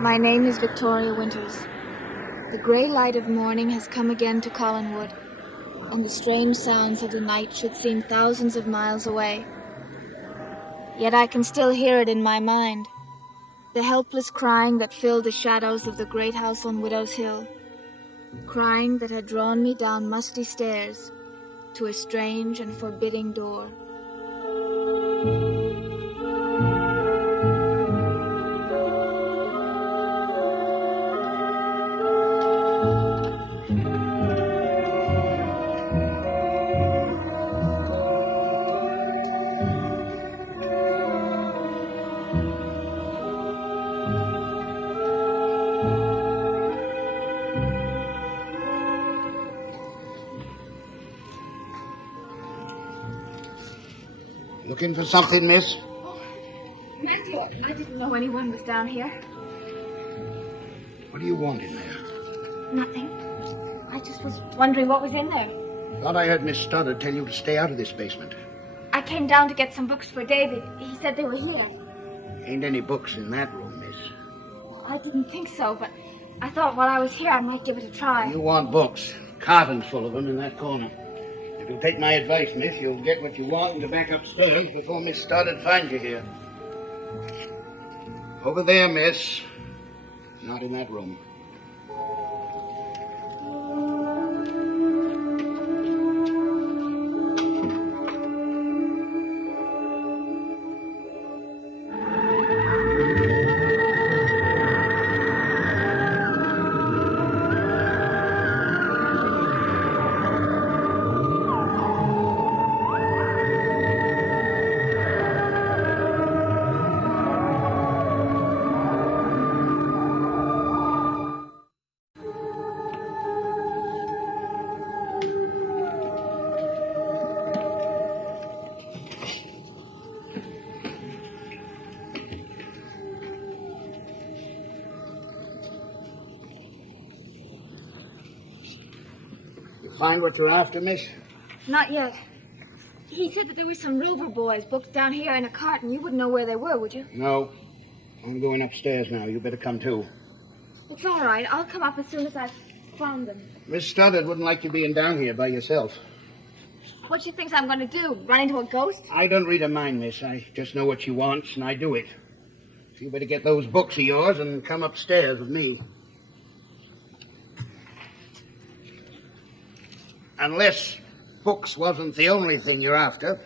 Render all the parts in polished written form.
My name is Victoria Winters. The grey light of morning has come again to Collinwood, and the strange sounds of the night should seem thousands of miles away. Yet I can still hear it in my mind, the helpless crying that filled the shadows of the great house on Widow's Hill, crying that had drawn me down musty stairs to a strange and forbidding door. Looking for something, miss? Matthew, I didn't know anyone was down here. What do you want in there? Nothing. I just was wondering what was in there. Thought I heard Miss Stoddard tell you to stay out of this basement. I came down to get some books for David. He said they were here. Ain't any books in that room, miss. I didn't think so, but I thought while I was here I might give it a try. You want books. Cartons full of them in that corner. If you'll take my advice, miss, you'll get what you want and go back upstairs before Miss Stoddard finds you here. Over there, miss. Not in that room. Find what you're after, miss? Not yet. He said that there were some Rover boys booked down here in a cart, and you wouldn't know where they were, would you? No. I'm going upstairs now. You better come too. It's all right. I'll come up as soon as I've found them. Miss Stoddard wouldn't like you being down here by yourself. What do you think I'm going to do? Run into a ghost? I don't read her mind, miss. I just know what she wants, and I do it. So you better get those books of yours and come upstairs with me. Unless books wasn't the only thing you're after.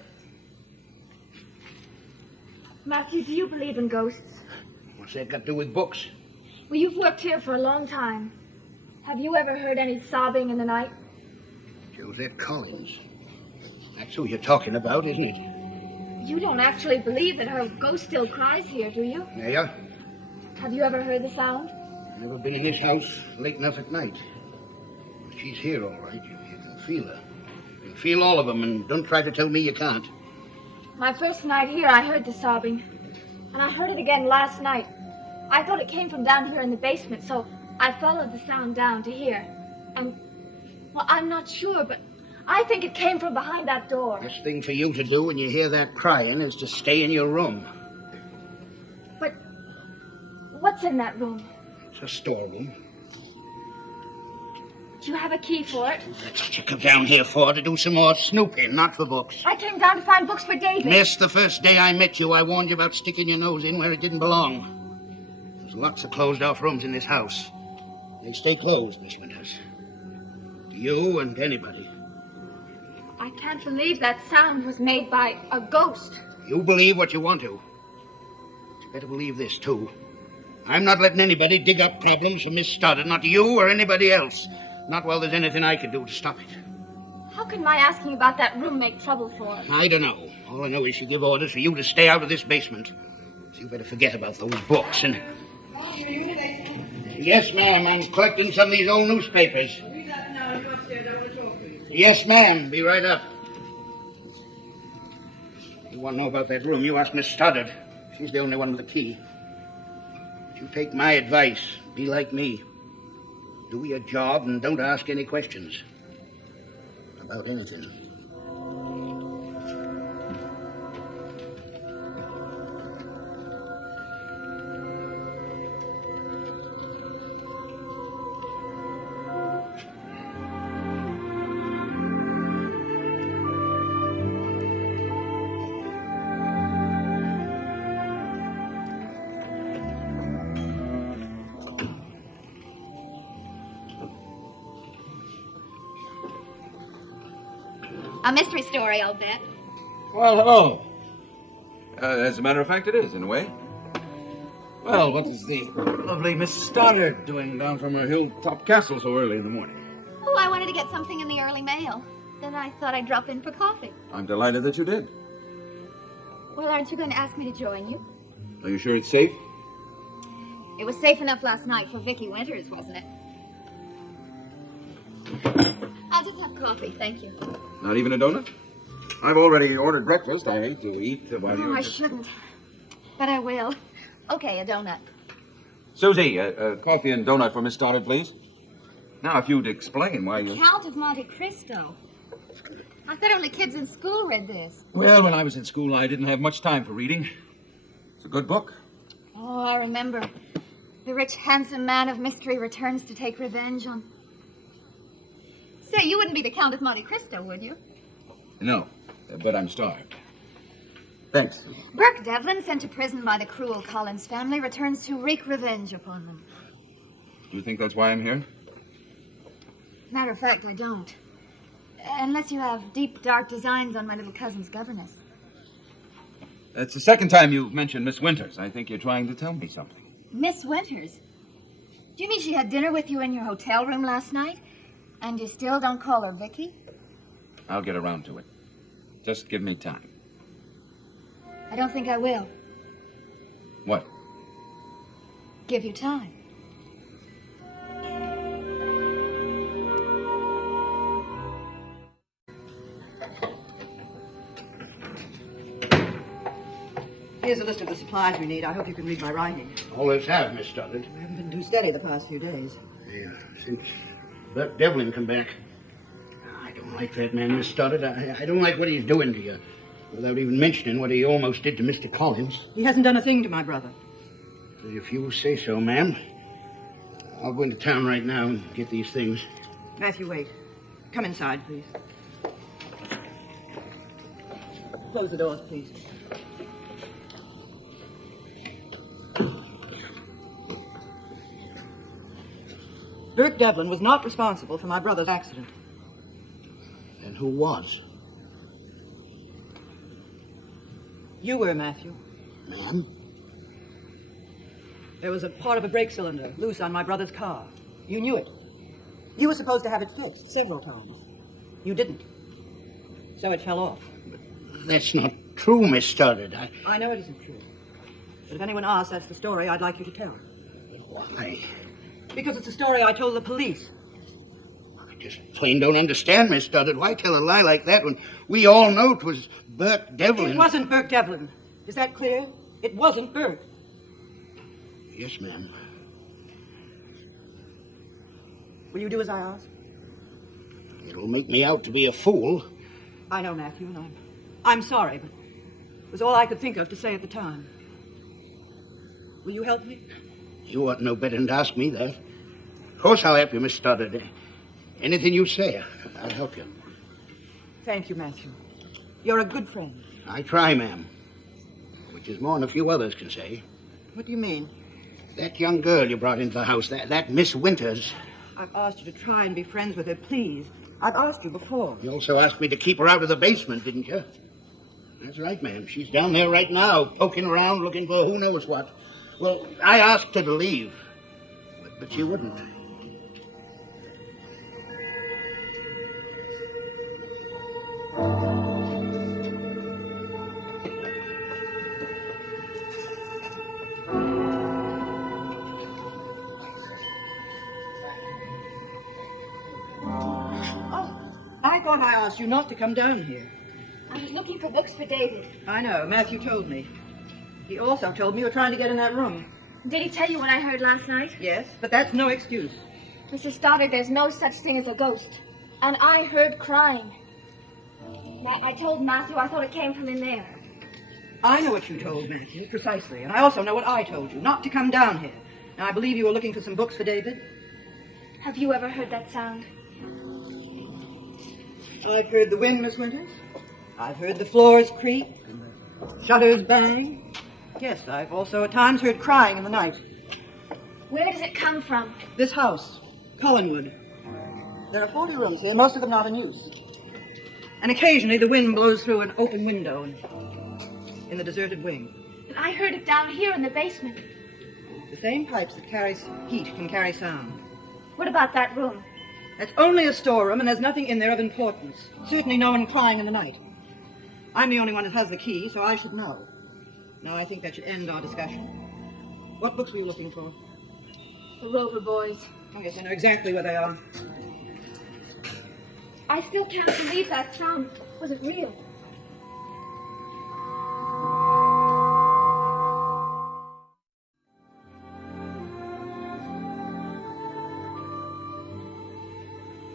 Matthew, do you believe in ghosts? What's that got to do with books? Well, you've worked here for a long time. Have you ever heard any sobbing in the night? Josette Collins. That's who you're talking about, isn't it? You don't actually believe that her ghost still cries here, do you? Yeah. Have you ever heard the sound? Never been in this house late enough at night. But she's here, all right. You can feel her. You can feel all of them, and don't try to tell me you can't. My first night here, I heard the sobbing. And I heard it again last night. I thought it came from down here in the basement, so I followed the sound down to here. And, well, I'm not sure, but I think it came from behind that door. Best thing for you to do when you hear that crying is to stay in your room. But what's in that room? It's a storeroom. Do you have a key for it? That's what you come down here for, to do some more snooping, not for books. I came down to find books for David. Miss, the first day I met you, I warned you about sticking your nose in where it didn't belong. There's lots of closed-off rooms in this house. They stay closed, Miss Winters. You and anybody. I can't believe that sound was made by a ghost. You believe what you want to. But you better believe this, too. I'm not letting anybody dig up problems for Miss Stoddard, not you or anybody else. Not while there's anything I can do to stop it. How can my asking about that room make trouble for us? I don't know. All I know is she give orders for you to stay out of this basement. So you better forget about those books and... Yes, ma'am. I'm collecting some of these old newspapers. Yes, ma'am. Be right up. You want to know about that room? You ask Miss Stoddard. She's the only one with the key. But you take my advice. Be like me. Do your job and don't ask any questions. About anything. A mystery story, I'll bet. Well, hello. As a matter of fact, it is, in a way. Well, what is the lovely Miss Stoddard doing down from her hilltop castle so early in the morning? Oh, I wanted to get something in the early mail. Then I thought I'd drop in for coffee. I'm delighted that you did. Well, aren't you going to ask me to join you? Are you sure it's safe? It was safe enough last night for Vicky Winters, wasn't it? I'll just have coffee, thank you. Not even a donut? I've already ordered breakfast. I hate to eat while you're... Oh, I shouldn't. But I will. Okay, a donut. Susie, a coffee and donut for Miss Stoddard, please. Now, if you'd explain why you... Count of Monte Cristo. I thought only kids in school read this. Well, when I was in school, I didn't have much time for reading. It's a good book. Oh, I remember. The rich, handsome man of mystery returns to take revenge on... Say, you wouldn't be the Count of Monte Cristo, would you? No, but I'm starved. Thanks. Burke Devlin, sent to prison by the cruel Collins family, returns to wreak revenge upon them. Do you think that's why I'm here? Matter of fact, I don't. Unless you have deep, dark designs on my little cousin's governess. That's the second time you've mentioned Miss Winters. I think you're trying to tell me something. Miss Winters? Do you mean she had dinner with you in your hotel room last night? And you still don't call her Vicky? I'll get around to it. Just give me time. I don't think I will. What? Give you time. Here's a list of the supplies we need. I hope you can read my writing. Always have, Miss Stoddard. I haven't been too steady the past few days. Yeah, since Bert Devlin come back. I don't like that man, Miss Stoddard. I don't like what he's doing to you. Without even mentioning what he almost did to Mr. Collins. He hasn't done a thing to my brother. If you say so, ma'am. I'll go into town right now and get these things. Matthew, wait. Come inside, please. Close the doors, please. Burke Devlin was not responsible for my brother's accident. And who was? You were, Matthew. Ma'am? There was a part of a brake cylinder loose on my brother's car. You knew it. You were supposed to have it fixed several times. You didn't. So it fell off. That's not true, Miss Stoddard. I know it isn't true. But if anyone asks, that's the story I'd like you to tell. Why? Because it's a story I told the police. I just plain don't understand, Miss Stoddard. Why tell a lie like that when we all know it was Burke Devlin? It wasn't Burke Devlin. Is that clear? It wasn't Burke. Yes, ma'am. Will you do as I ask? It'll make me out to be a fool. I know, Matthew, and I'm sorry, but it was all I could think of to say at the time. Will you help me? You ought to know better than to ask me that. Of course I'll help you, Miss Stoddard. Anything you say, I'll help you. Thank you, Matthew. You're a good friend. I try, ma'am. Which is more than a few others can say. What do you mean? That young girl you brought into the house, that Miss Winters. I've asked you to try and be friends with her, please. I've asked you before. You also asked me to keep her out of the basement, didn't you? That's right, ma'am. She's down there right now, poking around, looking for who knows what. Well, I asked her to leave, but she wouldn't. I thought I asked you not to come down here. I was looking for books for David. I know. Matthew told me. He also told me you were trying to get in that room. Did he tell you what I heard last night? Yes, but that's no excuse. Mrs. Stoddard, there's no such thing as a ghost. And I heard crying. I told Matthew I thought it came from in there. I know what you told Matthew, precisely. And I also know what I told you, not to come down here. Now, I believe you were looking for some books for David. Have you ever heard that sound? I've heard the wind, Miss Winters. I've heard the floors creak and the shutters bang. Yes, I've also at times heard crying in the night. Where does it come from? This house, Collinwood. There are 40 rooms here, most of them not in use. And occasionally the wind blows through an open window in the deserted wing. And I heard it down here in the basement. The same pipes that carry heat can carry sound. What about that room? That's only a storeroom, and there's nothing in there of importance. Certainly no one crying in the night. I'm the only one that has the key, so I should know. Now, I think that should end our discussion. What books were you looking for? The Rover boys. Oh, yes, I know exactly where they are. I still can't believe that sound. Was it real?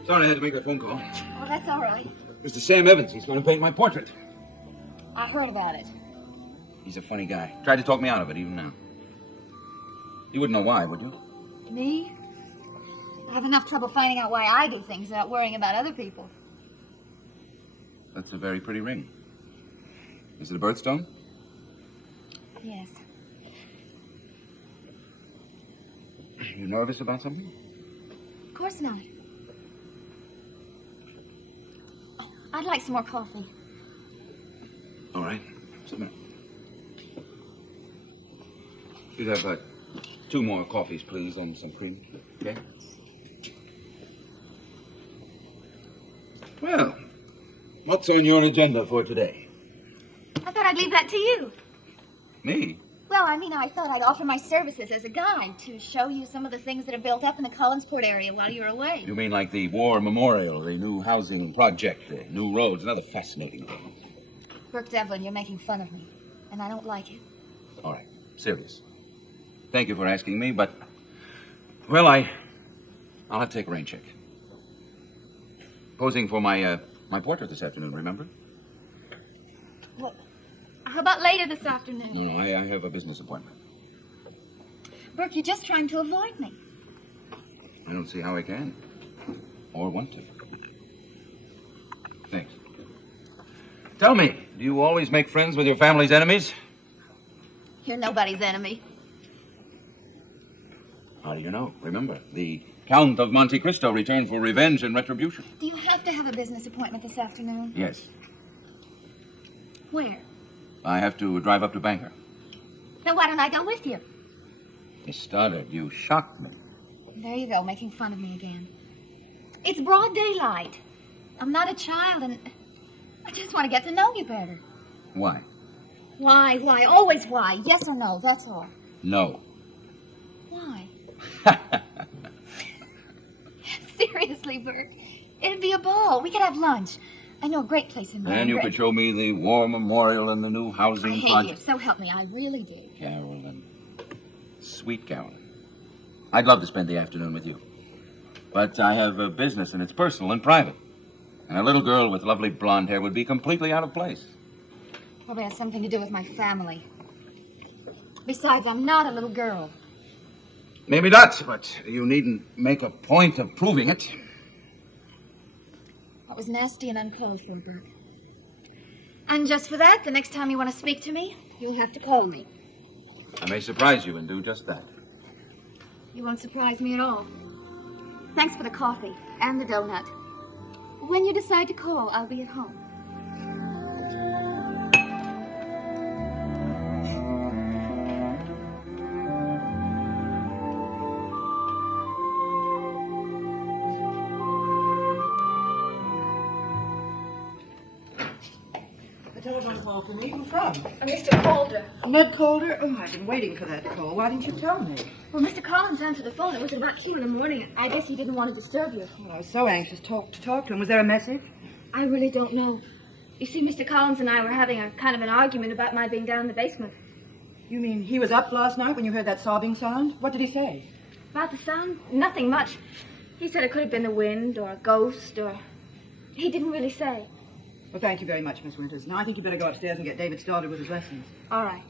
Sorry, I had to make that phone call. Oh, that's all right. Mr. Sam Evans, he's going to paint my portrait. I heard about it. He's a funny guy. Tried to talk me out of it, even now. You wouldn't know why, would you? Me? I have enough trouble finding out why I do things without worrying about other people. That's a very pretty ring. Is it a birthstone? Yes. You nervous about something? Of course not. Oh, I'd like some more coffee. All right. Just a minute. You'd have 2 more coffees, please, on some cream. Okay? Well, what's on your agenda for today? I thought I'd leave that to you. Me? Well, I thought I'd offer my services as a guide to show you some of the things that are built up in the Collinsport area while you're away. You mean like the war memorial, the new housing project, the new roads, and other fascinating things? Burke Devlin, you're making fun of me, and I don't like it. All right. Serious. Thank you for asking me, but... Well, I'll have to take a rain check. Posing for my portrait this afternoon, remember? What? How about later this afternoon? No, I have a business appointment. Burke, you're just trying to avoid me. I don't see how I can. Or want to. Thanks. Tell me, do you always make friends with your family's enemies? You're nobody's enemy. How do you know? Remember, the Count of Monte Cristo returned for revenge and retribution. Do you have to have a business appointment this afternoon? Yes. Where? I have to drive up to Bangor. Then why don't I go with you? Miss Stoddard, you shocked me. There you go, making fun of me again. It's broad daylight. I'm not a child, and I just want to get to know you better. Why? Why? Why? Always why? Yes or no, that's all. No. Why? Seriously, Bert. It'd be a ball. We could have lunch. I know a great place in And you could show me the war memorial and the new housing I hate project. you, so help me. I really do. Carolyn. Sweet Carolyn. I'd love to spend the afternoon with you. But I have a business, and it's personal and private. And a little girl with lovely blonde hair would be completely out of place. Probably has something to do with my family. Besides, I'm not a little girl. Maybe not, but you needn't make a point of proving it. That was nasty and uncalled for, Bert. And just for that, the next time you want to speak to me, you'll have to call me. I may surprise you and do just that. You won't surprise me at all. Thanks for the coffee and the donut. When you decide to call, I'll be at home. A telephone call for me. Who from? Mr. Calder. Ned Calder? Oh, I've been waiting for that call. Why didn't you tell me? Well, Mr. Collins answered the phone. It was about 2 in the morning. I guess he didn't want to disturb you. Well, I was so anxious to talk to him. Was there a message? I really don't know. You see, Mr. Collins and I were having a kind of an argument about my being down in the basement. You mean he was up last night when you heard that sobbing sound? What did he say? About the sound? Nothing much. He said it could have been the wind or a ghost or... He didn't really say. Well, thank you very much, Miss Winters. Now I think you better go upstairs and get David started with his lessons. All right.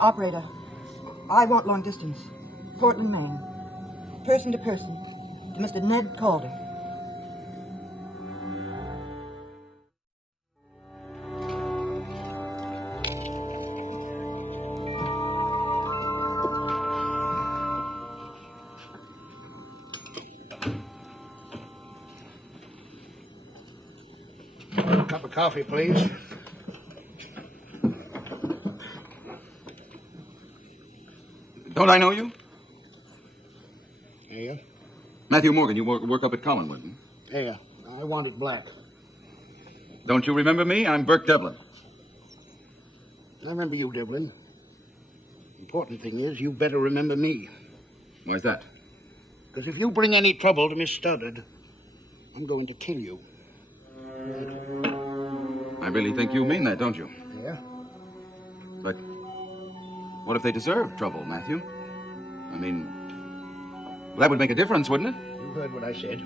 Operator, I want long distance. Portland, Maine. person to person, to Mr. Ned Calder. Cup of coffee, please. Don't I know you? Yeah. Matthew Morgan, you work up at Collinwood. Yeah. I want it black. Don't you remember me? I'm Burke Devlin. I remember you, Devlin. Important thing is, you better remember me. Why's that? Because if you bring any trouble to Miss Stoddard, I'm going to kill you. I really think you mean that, don't you? Yeah? But what if they deserve trouble, Matthew? I mean, that would make a difference, wouldn't it? You heard what I said.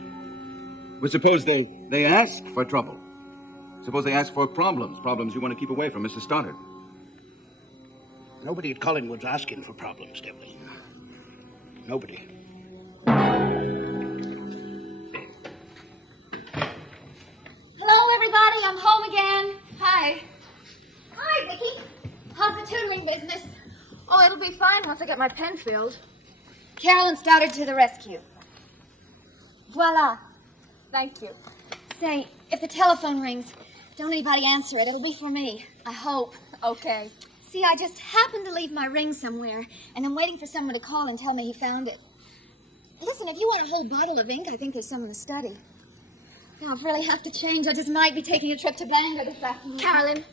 But suppose they ask for trouble. Suppose they ask for problems you want to keep away from Mrs. Stoddard. Nobody at Collingwood's asking for problems, Devlin. Nobody. Hello, everybody. I'm home again. Hi. Hi, Vicky. How's the tutoring business? Oh, it'll be fine once I get my pen filled. Carolyn Stoddard to the rescue. Voila. Thank you. Say, if the telephone rings, don't anybody answer it. It'll be for me. I hope. Okay. See, I just happened to leave my ring somewhere, and I'm waiting for someone to call and tell me he found it. Listen, if you want a whole bottle of ink, I think there's some in the study. Now, if I really have to change, I just might be taking a trip to Bangor this afternoon. Carolyn,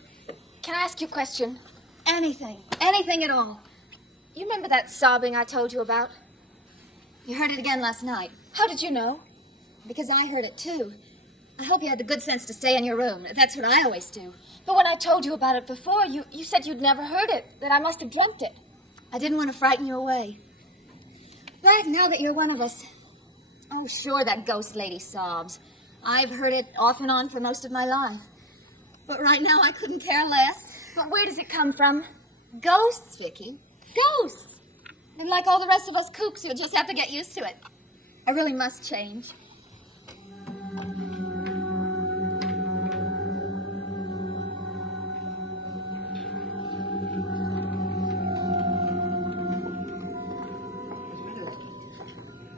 can I ask you a question? Anything. Anything at all. You remember that sobbing I told you about? You heard it again last night. How did you know? Because I heard it, too. I hope you had the good sense to stay in your room. That's what I always do. But when I told you about it before, you said you'd never heard it, that I must have dreamt it. I didn't want to frighten you away. Right, now that you're one of us. Oh, sure, that ghost lady sobs. I've heard it off and on for most of my life. But right now, I couldn't care less. But where does it come from? Ghosts, Vicky. Ghosts. And like all the rest of us kooks, you'll just have to get used to it. I really must change.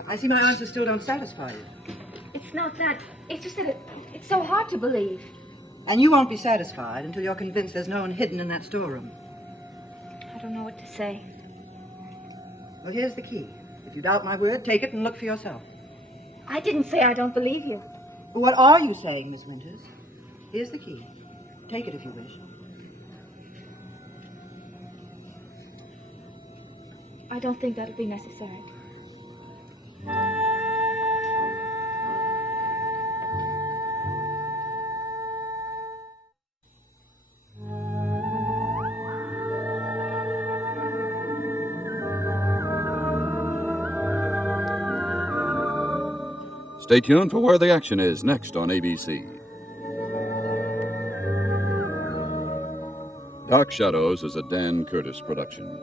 I see my answers still don't satisfy you. It's not that. It's just that it's so hard to believe. And you won't be satisfied until you're convinced there's no one hidden in that storeroom. I don't know what to say. Well, here's the key. If you doubt my word, take it and look for yourself. I didn't say I don't believe you. What are you saying, Miss Winters? Here's the key. Take it if you wish. I don't think that'll be necessary. Stay tuned for Where the Action Is next on ABC. Dark Shadows is a Dan Curtis production.